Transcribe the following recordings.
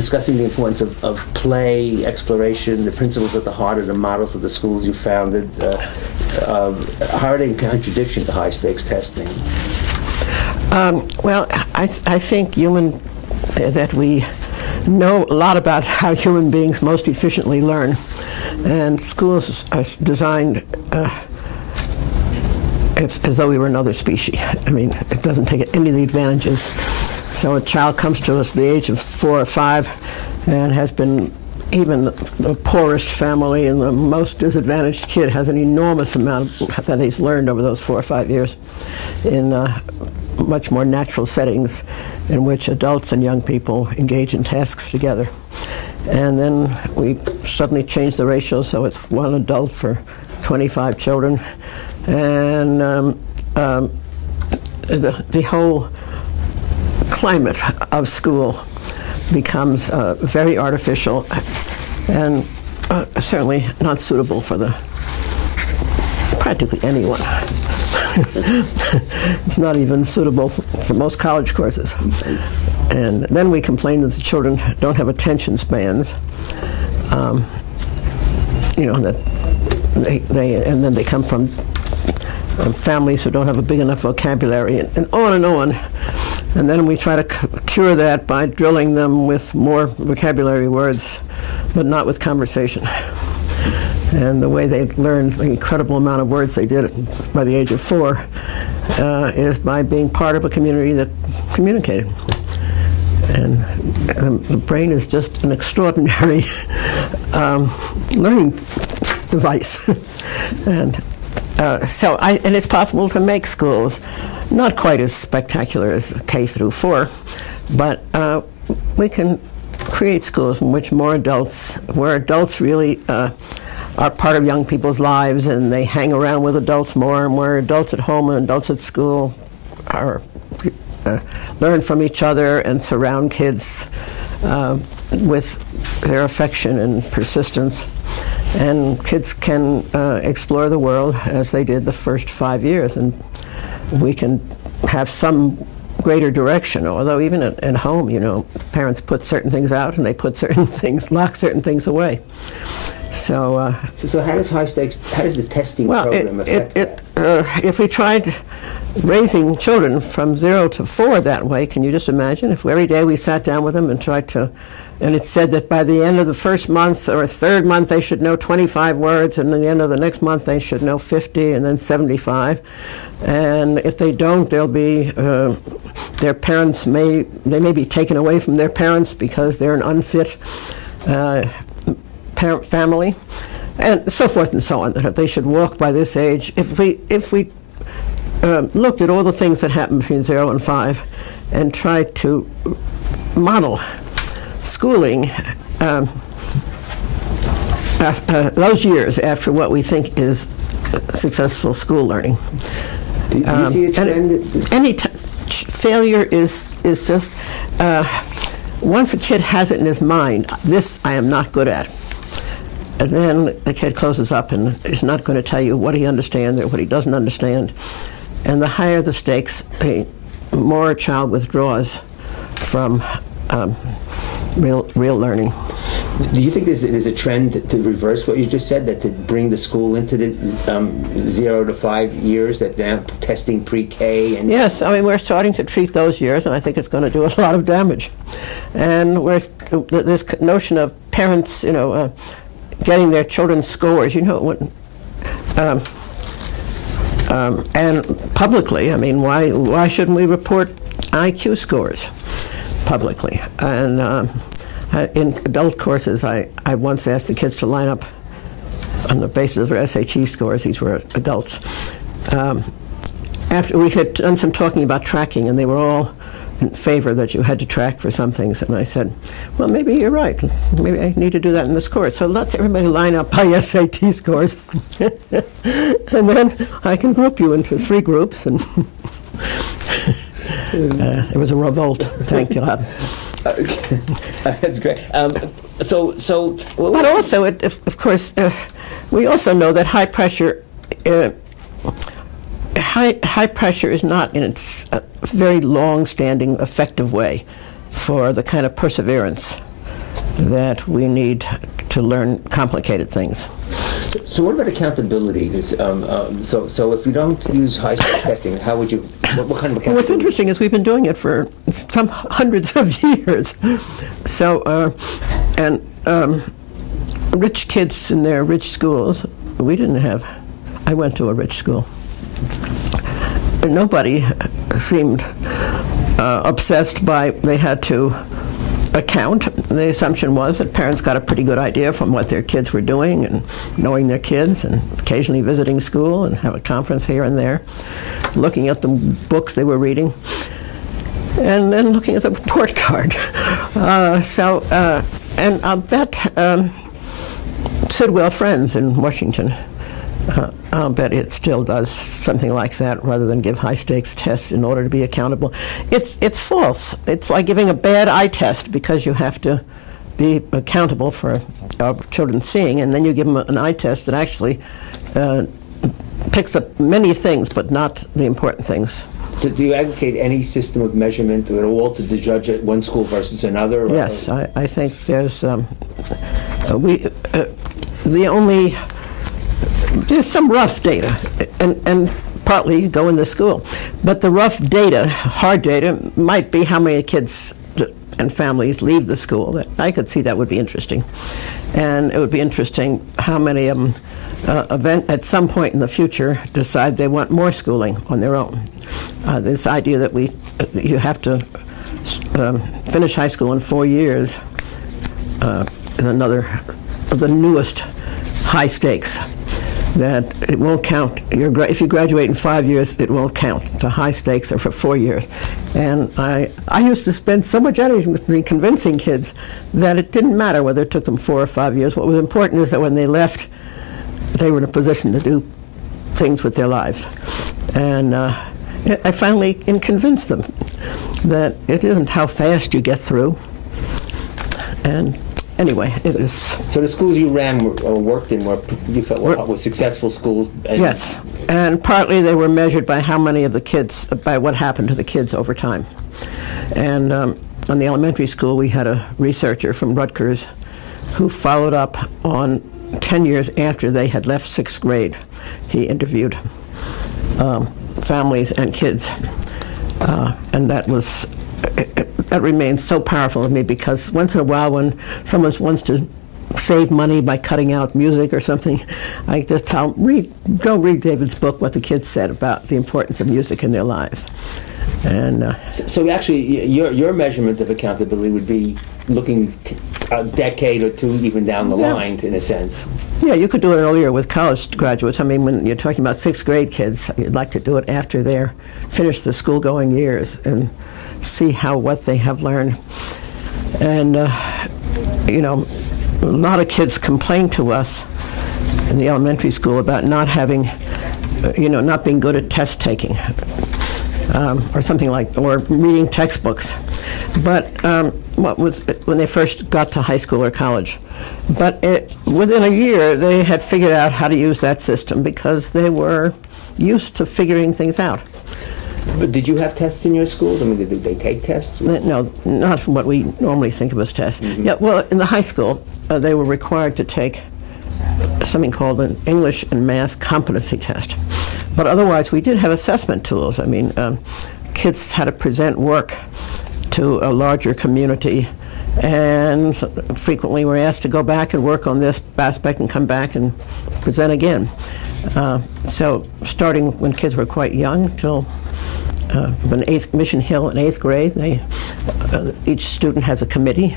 discussing the importance of play, exploration, the principles at the heart of the models of the schools you founded. How are they in contradiction to high-stakes testing? Well, I think that we know a lot about how human beings most efficiently learn, and schools are designed as though we were another species. I mean, it doesn't take any of the advantages. So a child comes to us at the age of 4 or 5 and has been, even the poorest family and the most disadvantaged kid has an enormous amount that he's learned over those 4 or 5 years in much more natural settings in which adults and young people engage in tasks together. And then we suddenly change the ratio so it's 1 adult for 25 children. And the whole climate of school becomes very artificial and certainly not suitable for practically anyone. It's not even suitable for most college courses. And then we complain that the children don't have attention spans. You know, that and then they come from families who don't have a big enough vocabulary, and on and on. And then we try to cure that by drilling them with more vocabulary words, but not with conversation. And the way they learned the incredible amount of words they did by the age of 4 is by being part of a community that communicated. And the brain is just an extraordinary learning device. And and it's possible to make schools not quite as spectacular as K through 4, but we can create schools in which where adults really are part of young people's lives, and they hang around with adults more, and where adults at home and adults at school learn from each other and surround kids with their affection and persistence. And kids can explore the world as they did the first 5 years, and we can have some greater direction. Although even at home, you know, parents put certain things out and they put certain things, lock certain things away. So how does how does the testing program affect that? If we tried raising children from 0 to 4 that way, can you just imagine if every day we sat down with them and tried to, and it said that by the end of the first month or 3rd month they should know 25 words, and at the end of the next month they should know 50, and then 75. And if they don't, they'll be, their parents may be taken away from their parents because they're an unfit family, and so forth and so on, that they should walk by this age. If we looked at all the things that happen between 0 and 5 and tried to model schooling those years after what we think is successful school learning. Do you see a trend? Failure is just, once a kid has it in his mind, this I am not good at, and then the kid closes up and is not going to tell you what he understands or what he doesn't understand. And the higher the stakes, the more a child withdraws from real learning. Do you think there's a trend to reverse what you just said, that to bring the school into the 0 to 5 years, that now testing pre-K? And yes, I mean, we're starting to treat those years, and I think it's going to do a lot of damage. And this notion of parents, you know, getting their children's scores, you know, and publicly, I mean, why shouldn't we report IQ scores publicly? And in adult courses, I once asked the kids to line up on the basis of their SAT scores. These were adults. After we had done some talking about tracking, and they were all in favor that you had to track for some things, and I said, well, maybe you're right. Maybe I need to do that in this course. So let's everybody line up by SAT scores, and then I can group you into 3 groups, and it was a revolt, thank God. Okay. That's great. But also, of course, we also know that high pressure is not in its very long-standing, effective way for the kind of perseverance that we need to learn complicated things. So what about accountability? So if you don't use high-stakes testing, how would you? What kind of accountability? Well, what's interesting is we've been doing it for some hundreds of years. So, rich kids in their rich schools, we didn't have. I went to a rich school. Nobody seemed obsessed by they had to account. The assumption was that parents got a pretty good idea from what their kids were doing and knowing their kids and occasionally visiting school and have a conference here and there, looking at the books they were reading, and then looking at the report card. And I'll bet Sidwell Friends in Washington, I'll bet it still does something like that rather than give high-stakes tests in order to be accountable. It's false. It's like giving a bad eye test because you have to be accountable for children seeing, and then you give them an eye test that actually picks up many things but not the important things. So do you advocate any system of measurement at all to judge at one school versus another? Or? Yes, I think there's there's some rough data, and partly you go in the school, but the rough data, hard data, might be how many kids and families leave the school. I could see that would be interesting, and it would be interesting how many of them at some point in the future decide they want more schooling on their own. This idea that you have to finish high school in 4 years is another of the newest high stakes. That it won't count. If you graduate in 5 years, it won't count. The high stakes are for 4 years. And I used to spend so much energy with me convincing kids that it didn't matter whether it took them 4 or 5 years. What was important is that when they left, they were in a position to do things with their lives. And I finally convinced them that it isn't how fast you get through. And anyway, it is. So the schools you ran or worked in you felt were successul schools? Yes, and partly they were measured by how many of the kids, by what happened to the kids over time. And on the elementary school, we had a researcher from Rutgers who followed up on 10 years after they had left 6th grade. He interviewed families and kids, and that remains so powerful to me, because once in a while when someone wants to save money by cutting out music or something, I just tell them, go read David's book, what the kids said about the importance of music in their lives. And so actually your measurement of accountability would be looking a decade or two even down the line, in a sense. Yeah, you could do it earlier with college graduates. I mean, when you're talking about 6th grade kids, you'd like to do it after they're finished the school-going years and see what they have learned. And, a lot of kids complain to us in the elementary school about not having, not being good at test taking, or something or reading textbooks. But when they first got to high school or college. But within a year, they had figured out how to use that system because they were used to figuring things out. But did you have tests in your schools? I mean, did they take tests? No, not what we normally think of as tests. Mm-hmm. Yeah, well, in the high school, they were required to take something called an English and math competency test. But otherwise, we did have assessment tools. I mean, kids had to present work to a larger community, and frequently were asked to go back and work on this aspect and come back and present again. So starting when kids were quite young till Mission Hill in 8th grade, each student has a committee,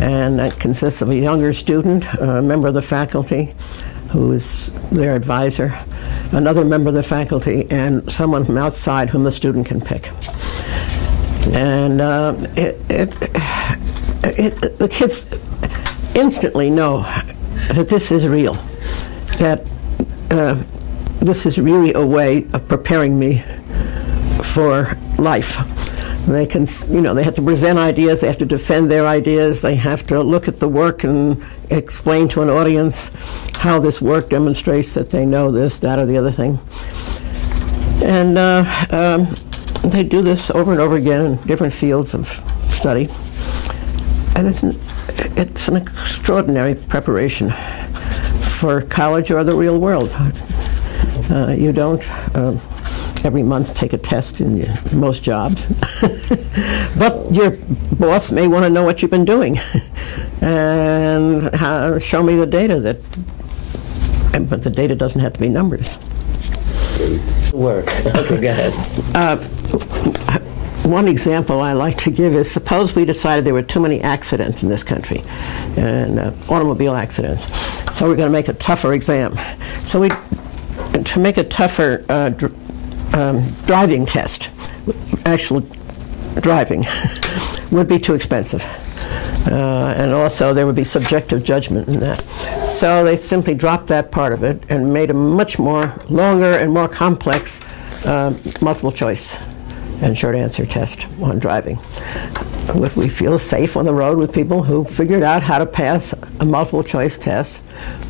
and that consists of a younger student, a member of the faculty who is their advisor, another member of the faculty, and someone from outside whom the student can pick. And the kids instantly know that this is real, that this is really a way of preparing me for life. They can, they have to present ideas, they have to defend their ideas, they have to look at the work and explain to an audience how this work demonstrates that they know this, that, or the other thing. And they do this over and over again in different fields of study. and it's an extraordinary preparation for college or the real world. You don't every month take a test in most jobs, but your boss may want to know what you've been doing and show me the data but the data doesn't have to be numbers. Work. Okay, go ahead. One example I like to give is, suppose we decided there were too many accidents in this country, and automobile accidents. So we're going to make a tougher exam. So to make a tougher driving test, actual driving, would be too expensive. And also there would be subjective judgment in that. So they simply dropped that part of it and made a much more longer and more complex multiple choice and short answer test on driving. Would we feel safe on the road with people who figured out how to pass a multiple choice test,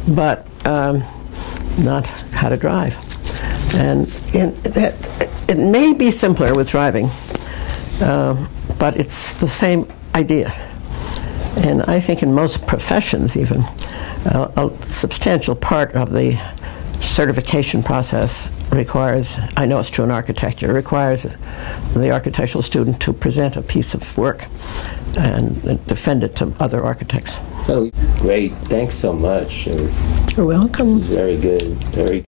but not how to drive? And it may be simpler with driving, but it's the same idea. And I think in most professions even, a substantial part of the certification process requires, I know it's true in architecture, requires the architectural student to present a piece of work and defend it to other architects. Oh, great. Thanks so much. You're welcome. Very good. Very